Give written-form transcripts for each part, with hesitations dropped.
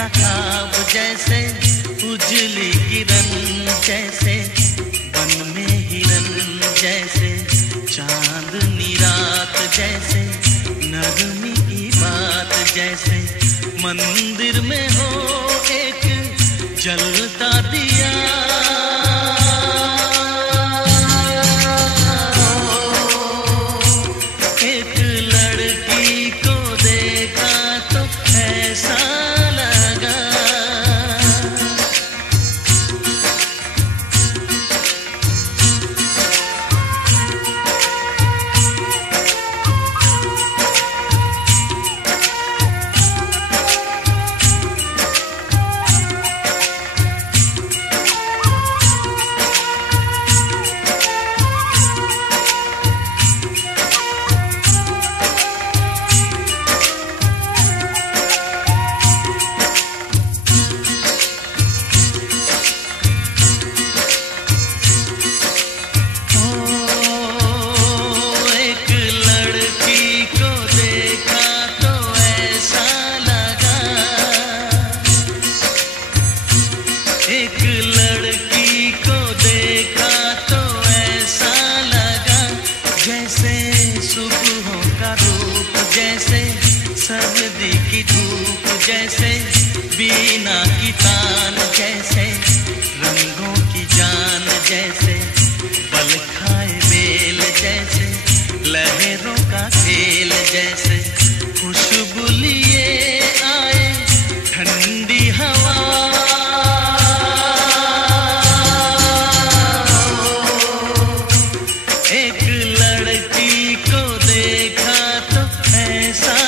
का ख्वाब जैसे, उजली किरण जैसे, वन में हिरन जैसे, चांदनी रात जैसे, नरमी की बात जैसे, मंदिर में हो एक जलता दिया, एक लड़की को देखा तो ऐसा लगा, सर्दी की धूप जैसे, बीना की तान जैसे, रंगों की जान जैसे, बल खाए बेल जैसे, लहरों का खेल जैसे, खुशबू लिए आए ठंडी हवा, एक लड़की को देखा तो ऐसा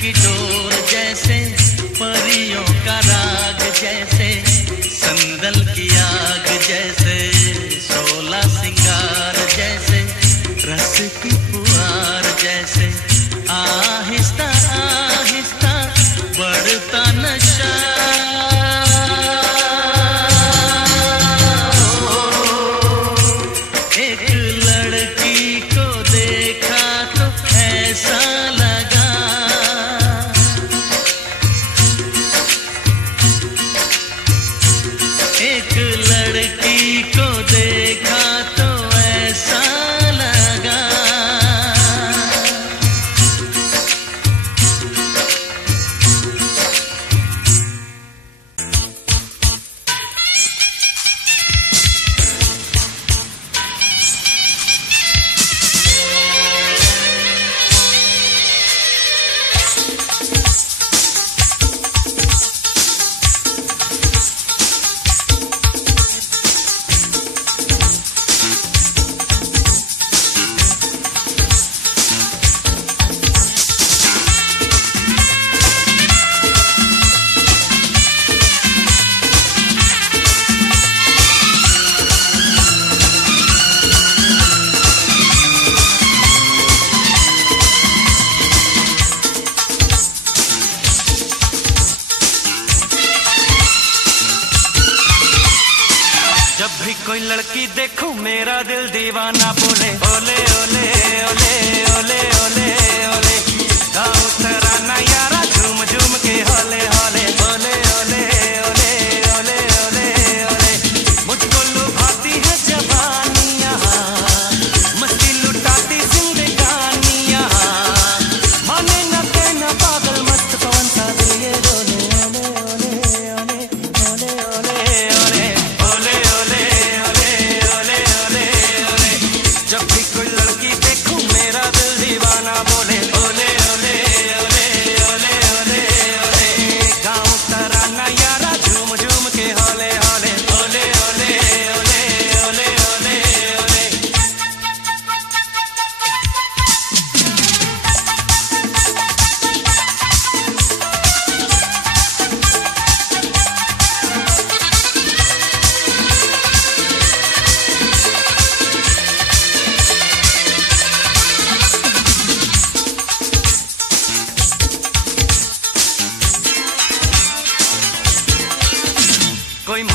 की डोर जैसे, परियों का राग जैसे, संदल की आग जैसे, 16 सिंगार जैसे, रस की फुहार जैसे, आहिस्ता आहिस्ता बढ़ता नशा, एक लड़की को देखा तो ऐसा एक लड़की को देखा तो ऐसा लगा, जब भी कोई लड़की देखूं मेरा दिल दीवाना बोले ओले ओले ओले ओले ओले ओले, गाँव तराना यारा झूम झूम के होले होले ओले ओले ओले ओले ओले ओले, मुझको लुभाती है जवानियाँ, मस्ती लुटाती जिंदगानियाँ, माने न कहना पागल मस्त पवन सा दिल ये डोले ओले ओले ओले ओले ओले ओले।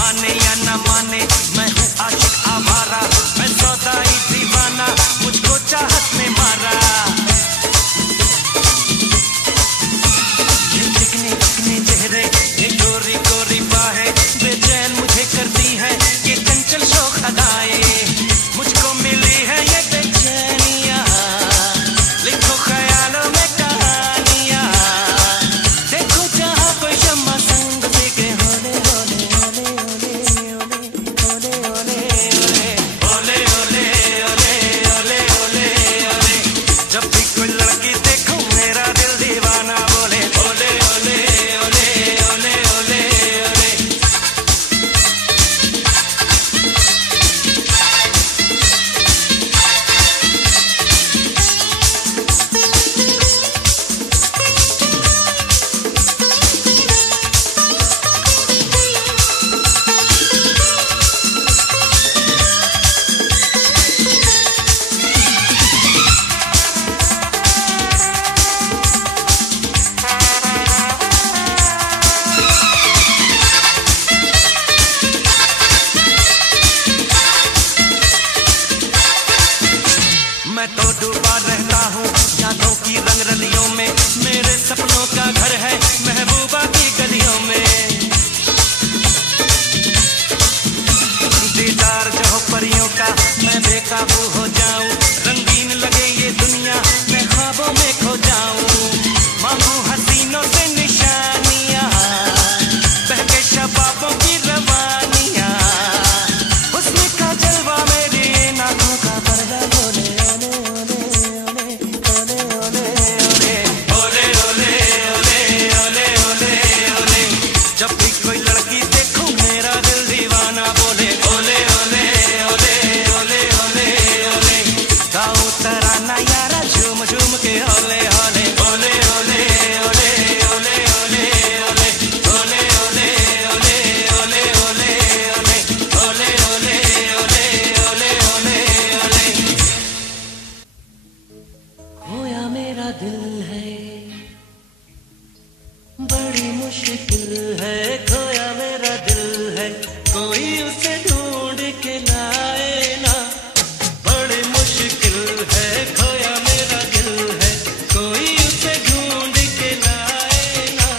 माने या न माने मैं हूँ आशिक आवारा, मैं सौदाई दीवाना, मुझको चाहत ने मारा। ये चिकने चिकने चेहरे, ये गोरी गोरी बाहें बेचैन मुझे करती है, ये चंचल शौक अदाएं मुझको मिली है ये बेचैनियाँ। लिखो ख्यालों में कहानियाँ, देखो जहाँ कोई शम्मा संग बिके। होले होले होले होले होले होले होले होले होले होले। जब भी कोई लड़की देखो मेरा दिल दीवाना बोले ओले ओले ओले ओले ओले ओले। मैं तो डूबा रहता हूँ यादों की रंगरलियों में, मेरे सपनों का घर है महबूबा की गलियों में। दीदार जो हो परियों का मैं बेकाबू हो जाऊं, रंगीन लगे ये दुनिया मैं ख्वाबों में खो जाऊं। मांगू हसीनों से निशानियाँ, बहके शबाबों की रवानियाँ, हुस्न का जलवा मेरी आँखों का पर्दा बोले जब भी कोई लड़की देखो मेरा दिल दीवाना बोले ओले ओले ओले ओले ओले ओले। गाऊं तराना यारा झूम झूम के ओले ओले ओले ओले ओले ओले ओले ओले ओले ओले ओले ओले ओले ओले ओले ओले ओले ओले। खोया मेरा दिल है बड़ी मुश्किल है, खोया मेरा दिल है कोई उसे ढूंढ के लाए ना। बड़ी मुश्किल है खोया मेरा दिल है कोई उसे ढूंढ के लाए ना।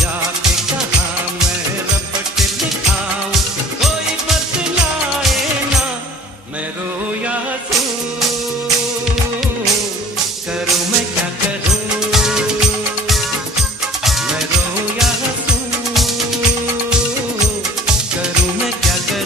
जाके कहाँ मैं रपट दिखाऊं कोई बतलाए ना। मैं रोया करूं मैं क्या करूं, मैं रोया करूं मैं क्या करूं।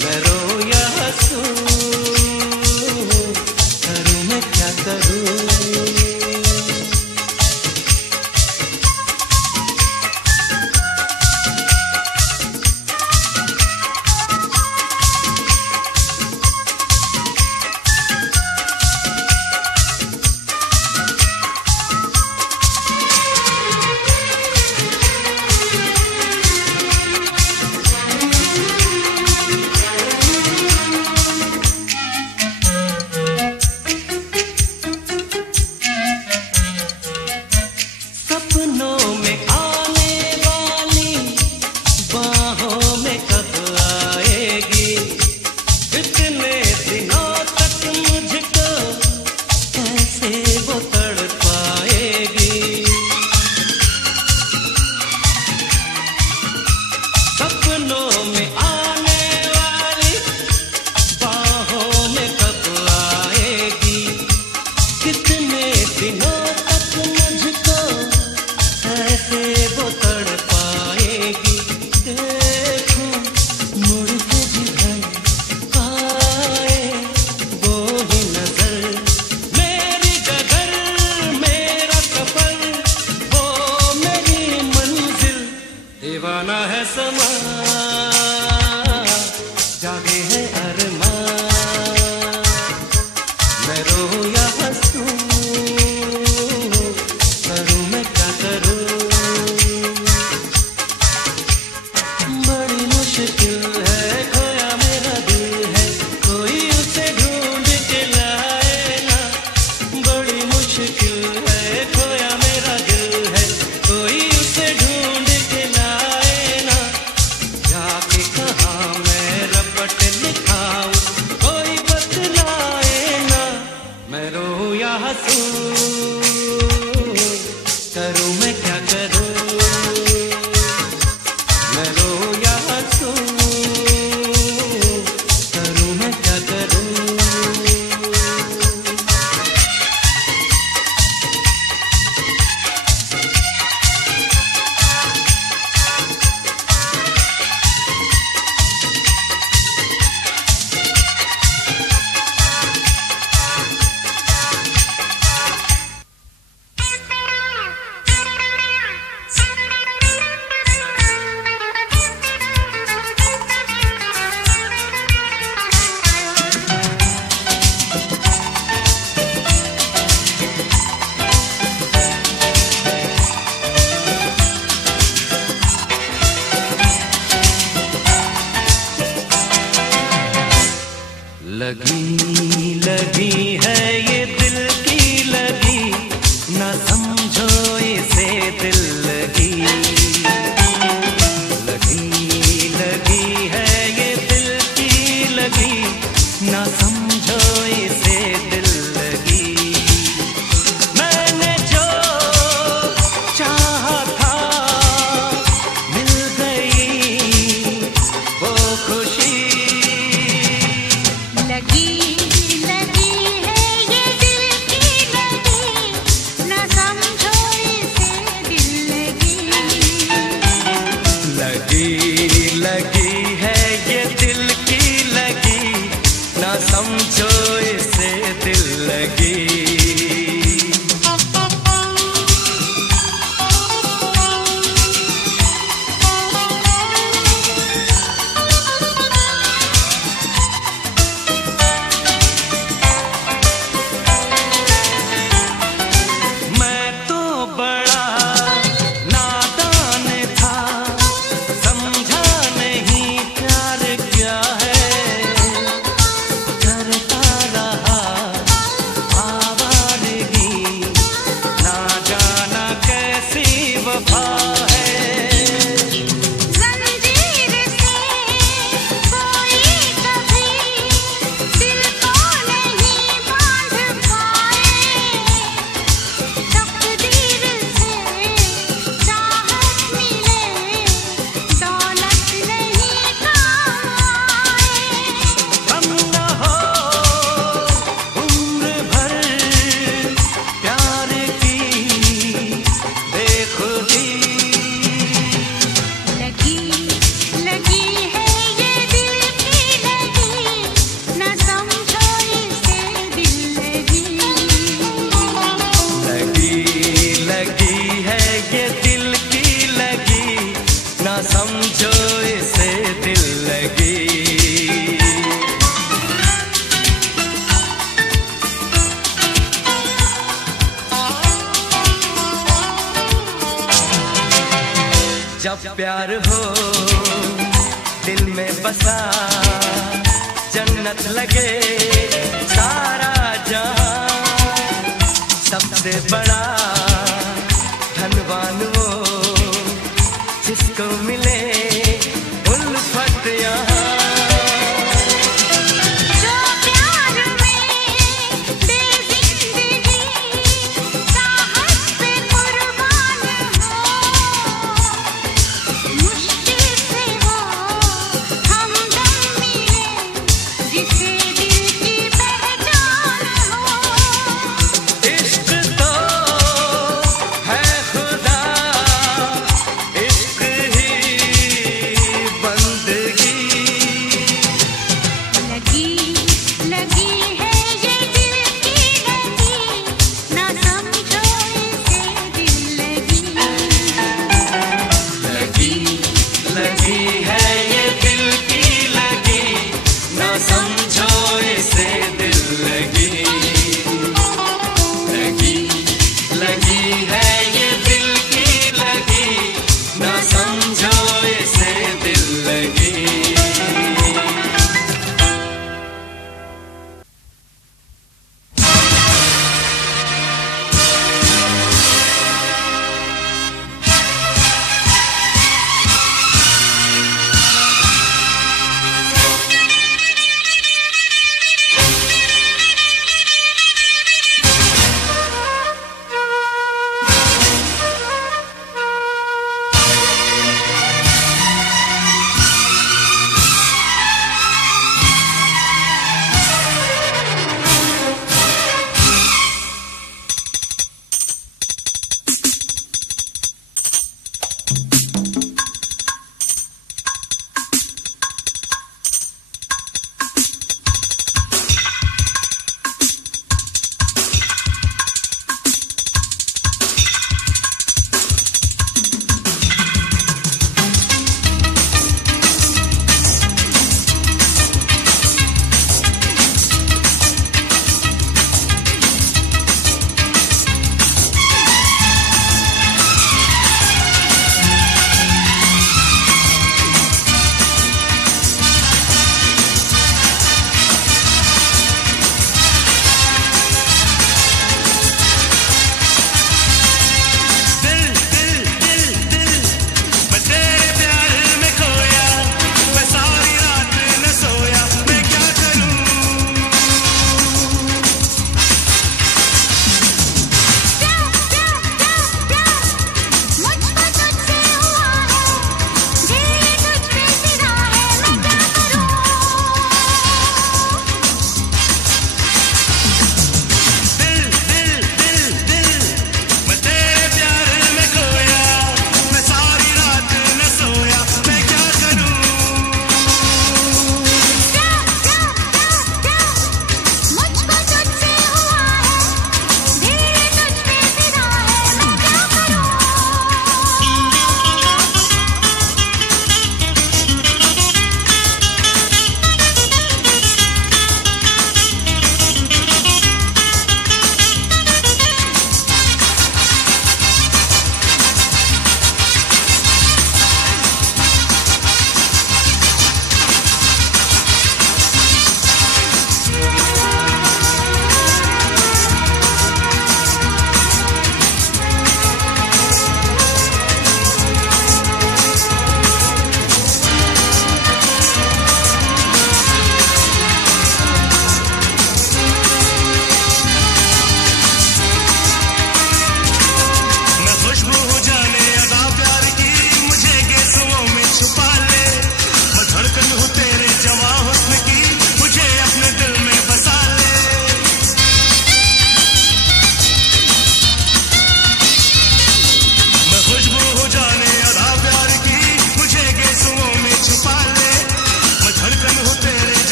मैं रो या हंसूं, करूं मैं क्या करूं। सपनों में आने वाली बाहों में कब आएगी, इतने दिनों तक मुझको कैसे वो तड़पाएगी। सपनों में आने वाली बाहों में कब आएगी, कितने दिनों तक मुझको ऐसे वो तड़पाएगी। देखूं मुड़ के जिधर आए वो ही नजर, मेरी डगर मेरा सफर वो मेरी मंजिल। दीवाना है समा जागे है अरमान, मैं रो या हंसूं, करूं मैं क्या करूं। बड़ी मुश्किल है खोया मेरा दिल है, कोई उसे ढूंढ के लाए ना। बड़ी मुश्किल है खोया मेरा दिल है, कोई उसे ढूंढ के लाए ना। जाके कहाँ मैं रपट लिखाऊं, कोई बतलाए ना। मैं रो या हंसूं, करूं मैं क्या करूं। मैं रो या हंसूं, करूं मैं क्या करूं। लगी लगी है ये दिल की लगी, ना समझो इसे दिल लगी। लगी लगी है ये दिल की लगी, ना समझो इसे दिल लगी। मैंने जो चाहा था मिल गई वो खुशी। लगी लगी है जब प्यार हो दिल में बसा, जन्नत लगे सारा जहां। सबसे बड़ा धनवान वो जिसको मिले उल्फत यहाँ। इश्क तो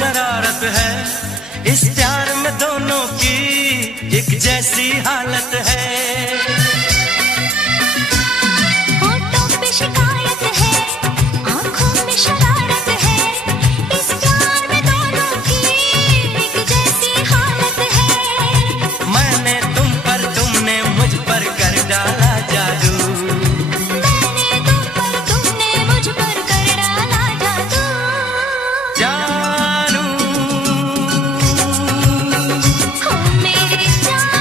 शरारत है, इस प्यार में दोनों की एक जैसी हालत है। होठों पे शिकायत है, आंखों में शरारत है, इस प्यार में दोनों की एक जैसी हालत है। मैंने तुम पर, तुमने मुझ पर कर डाला जादू, मैंने तुम पर, तुमने मुझ पर कर डाला जादू। जानू हो मेरे जानू।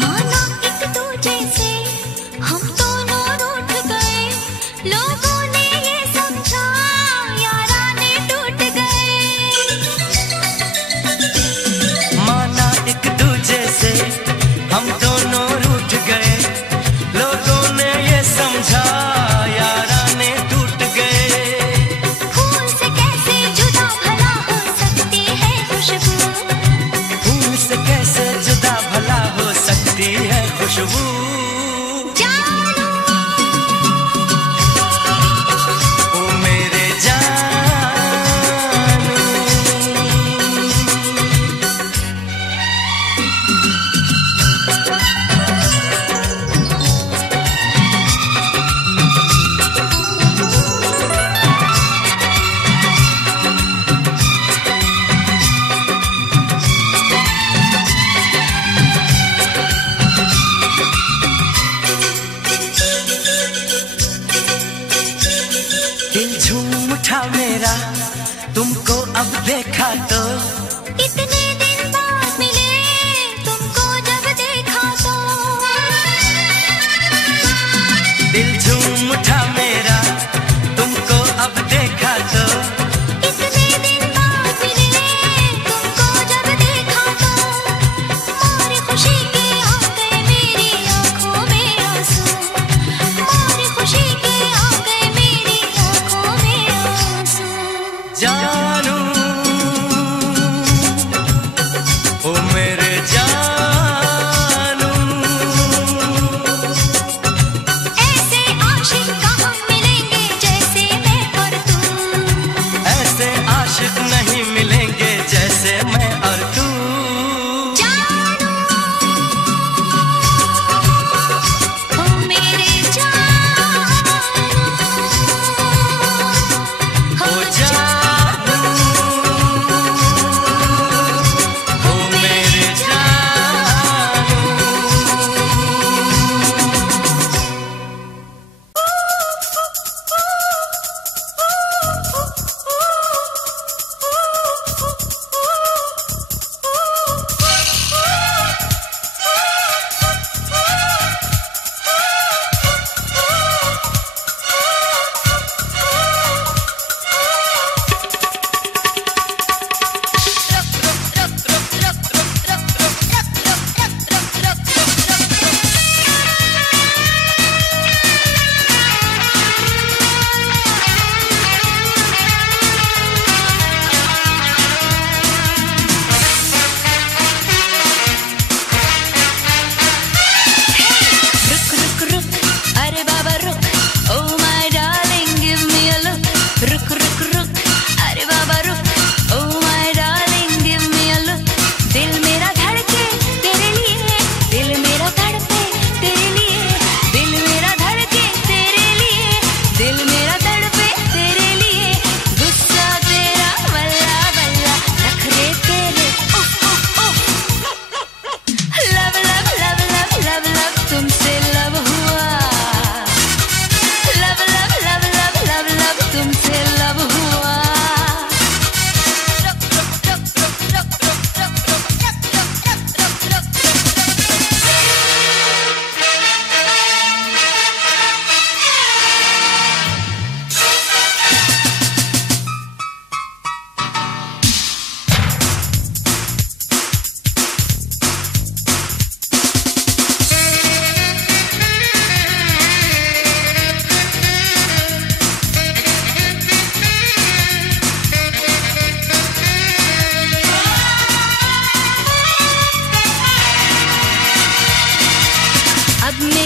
माना एक दूजे से हम दोनों रूठ गए, लोगों ने ये समझा याराने टूट गए। माना एक दूजे से हम दोनों रूठ गए, लोगों ने ये समझा याराने टूट गए। फूल से कैसे जुदा भला हो सकती है खुशबू, फूल से कैसे जुदा भला हो सकती है खुशबू। जानू ओ मेरे जानू,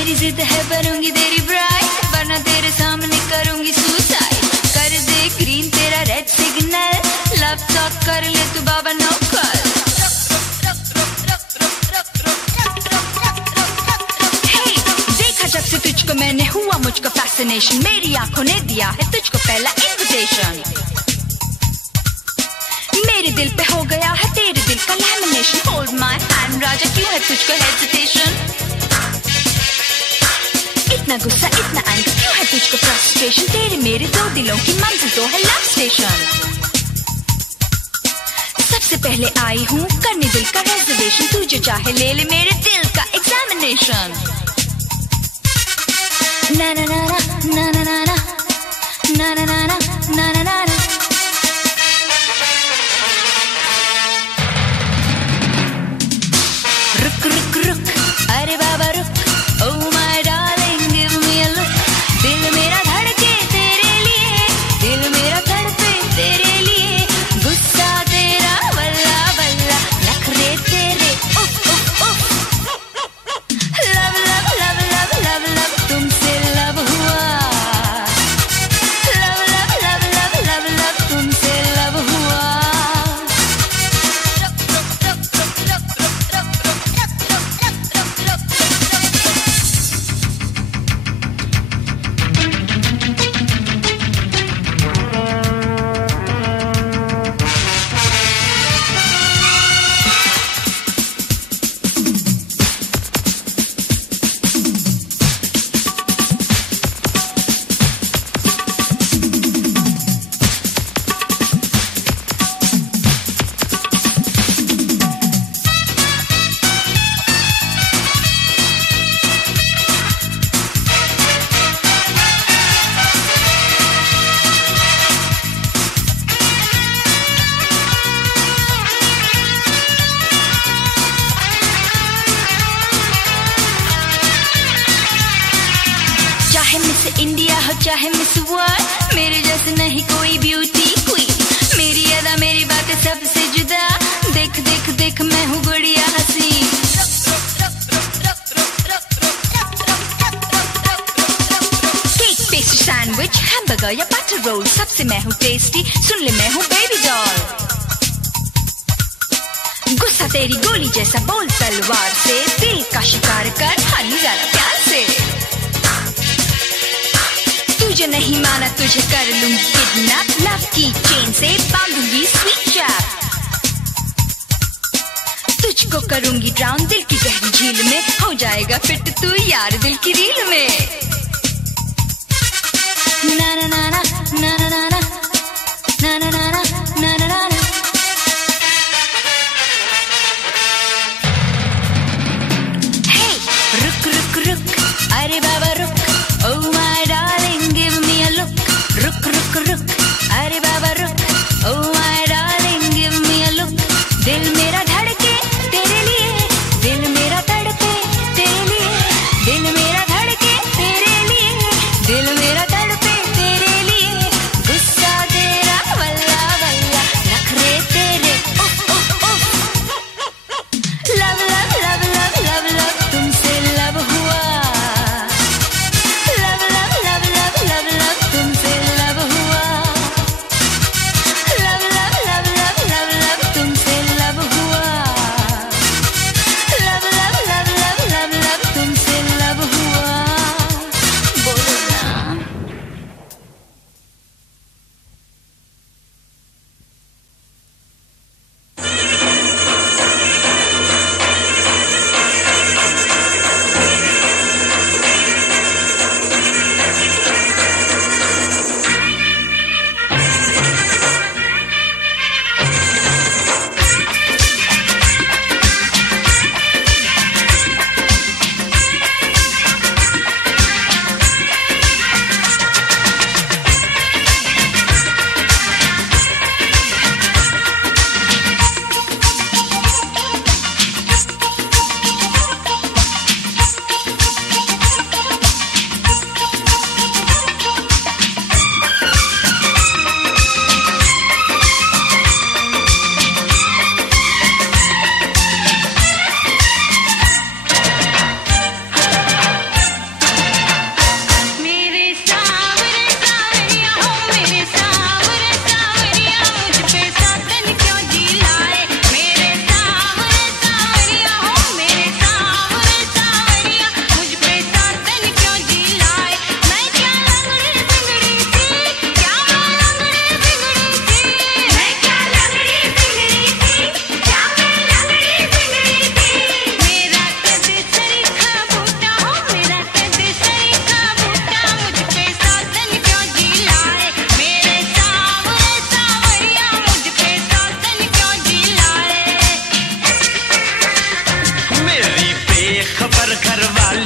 मेरी जिद है बनूंगी तेरी ब्राइड, वरना तेरे सामने करूंगी सुसाइड। कर दे ग्रीन तेरा रेड सिग्नल, लव टॉक कर ले तू बाबा नौकर। Hey, देखा जब से तुझको मैंने हुआ मुझको फैसिनेशन, मेरी आंखों ने दिया है तुझको पहला इन्विटेशन। मेरे दिल पे हो गया है तेरे दिल का लैमिनेशन, होल्ड माय हैंड राजा क्यों है तुझको हेजिटेशन। इतना गुस्सा इतना एंगर क्यों है तुझको फ्रस्ट्रेशन, तेरे मेरे दो दिलों की मंजिल तो है लव स्टेशन। सबसे पहले आई हूँ करने दिल का रिजर्वेशन, तू जो चाहे ले ले मेरे दिल का एग्जामिनेशन। ना ना ना ना ना ना ना ना ना ना ना ना ना ना। रुक रुक रुक अरे बाबा रुक, oh my darling give me a look। दिल मेरा धड़के तेरे लिए, दिल मेरा तड़पे तेरे लिए, गुस्सा तेरा वल्ला वल्ला, नखरे तेरे उफ उफ उफ। Love love love love love love तुमसे लव हुआ, love love love love love love तुमसे लव हुआ। चाहे मिस इंडिया हो चाहे मिस वर्ल्ड, मेरे जैसे नहीं कोई ब्यूटी क्वीन। मेरी अदा मेरी बातें सबसे जुदा, देख देख देख मैं हूँ गुड़िया हसीन। केक पेस्ट्री सैंडविच हैमबर्गर या बटर रोल, सबसे मैं हूँ टेस्टी, सुन ले मैं हूँ बेबी डॉल। गुस्सा तेरी गोली जैसा बोल तलवार से, दिल का शिकार कर हनी जरा प्यार से। तुझे नहीं माना तुझे कर लूंगी किडनैप, लव की चेन से बांधूंगी स्वीट ट्रैप। तुझको करूंगी ड्राउन दिल की गहरी झील में, हो जाएगा फिट तू यार दिल की रील में। ना ना ना ना ना ना ना ना ना ना ना ना ना ना। Hey, रुक रुक रुक अरे बाबा रुक, oh my darling give me a look। रुक रुक रुक अरे बाबा रुक, oh my darling give me a look। दिल मेरा धड़के तेरे लिए, दिल मेरा तड़पे तेरे लिए, दिल मेरा धड़के तेरे लिए, दिल मेरा तड़पे तेरे लिए। गुस्सा तेरा वल्ला वल्ला,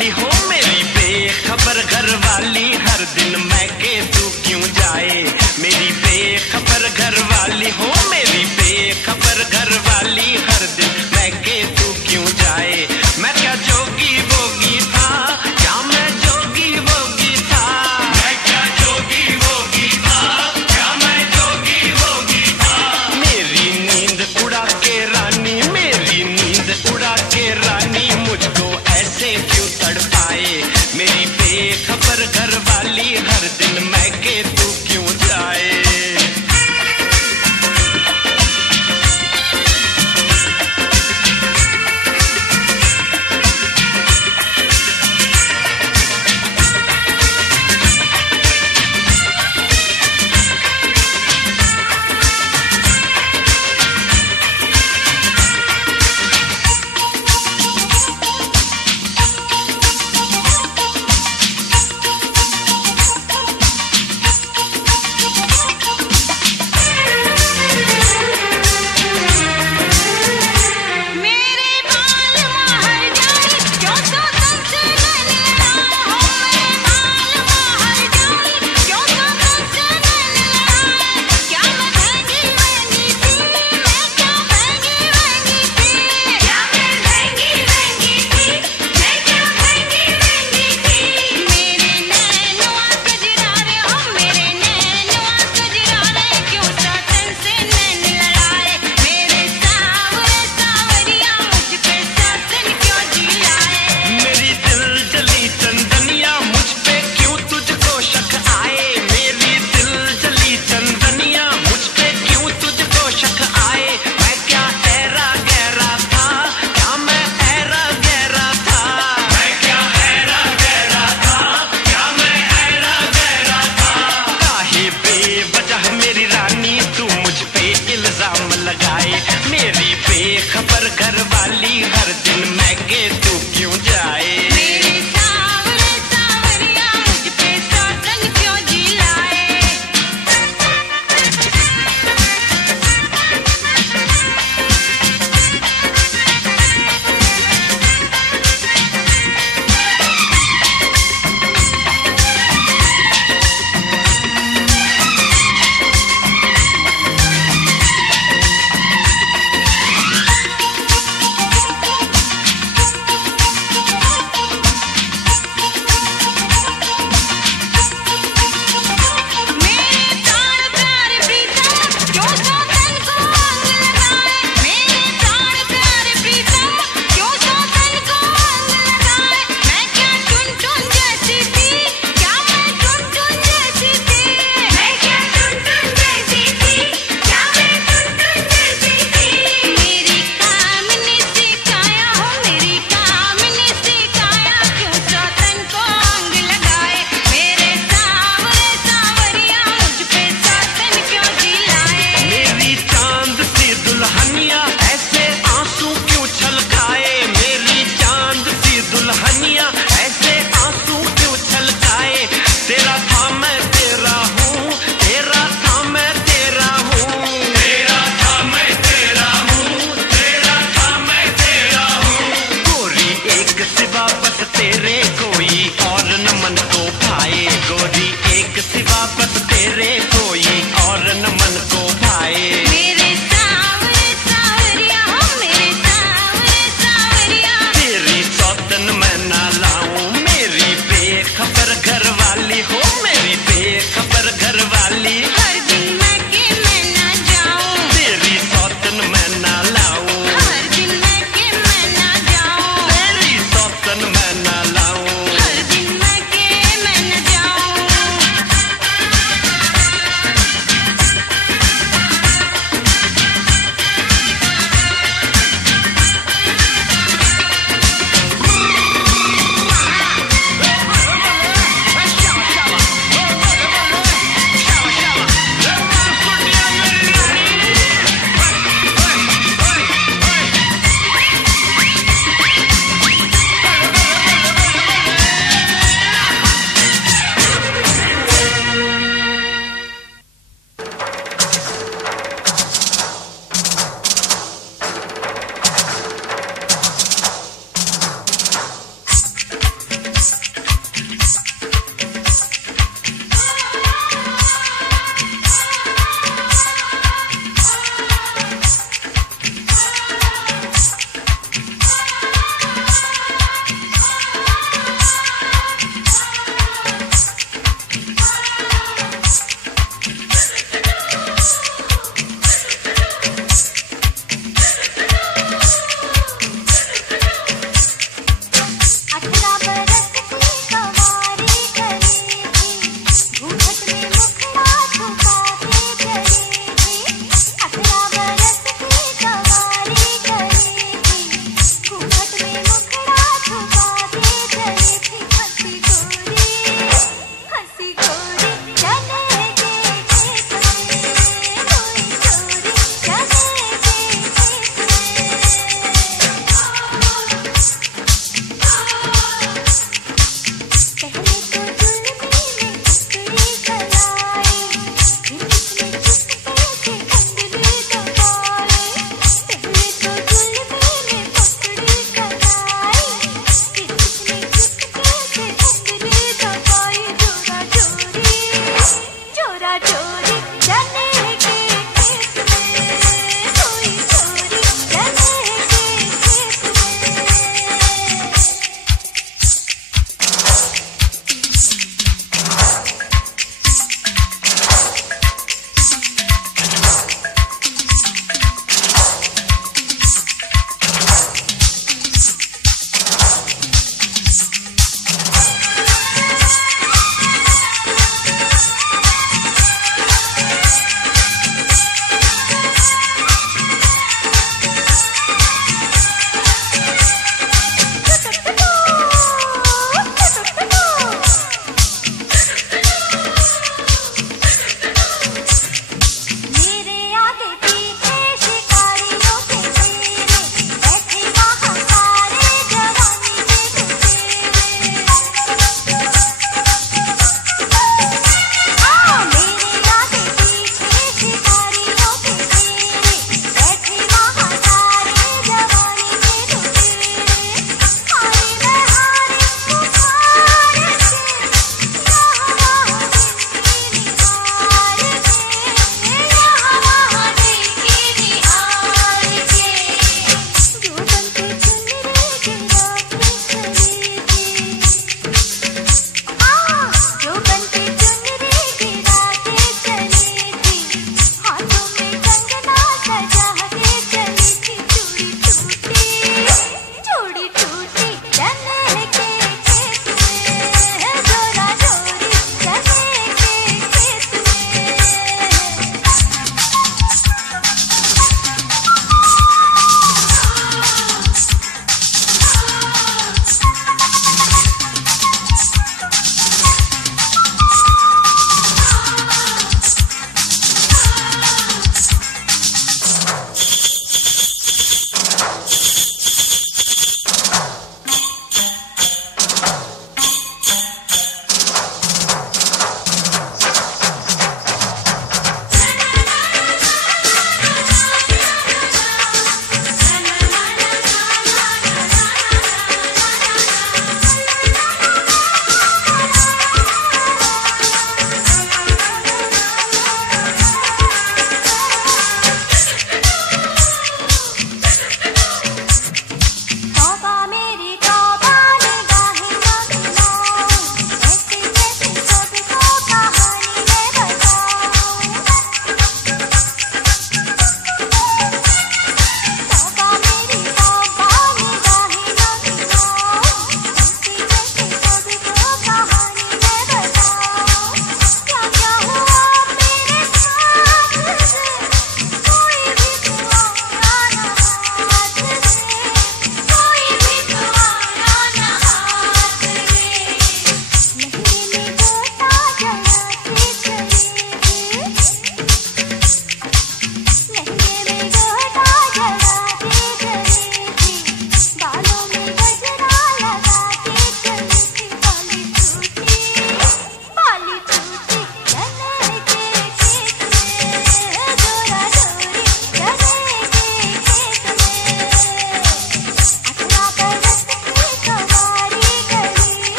वाली हो मेरी बेखबर घर वाली, हर दिन मैं के तू क्यों जाए। मेरी बेखबर घर वाली हो मेरी बेखबर घर वाली, हर दिन मैं के तू क्यों जाए। मैं क्या जोगी वोगी था, क्या मैं जोगी वोगी था, मैं क्या जोगी वोगी था, क्या मैं जोगी वोगी था। मेरी नींद उड़ा के रानी, मेरी नींद उड़ा के रानी, मुझको ऐसे क्यों तड़पाए। मेरी बेखबर घर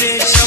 धीरे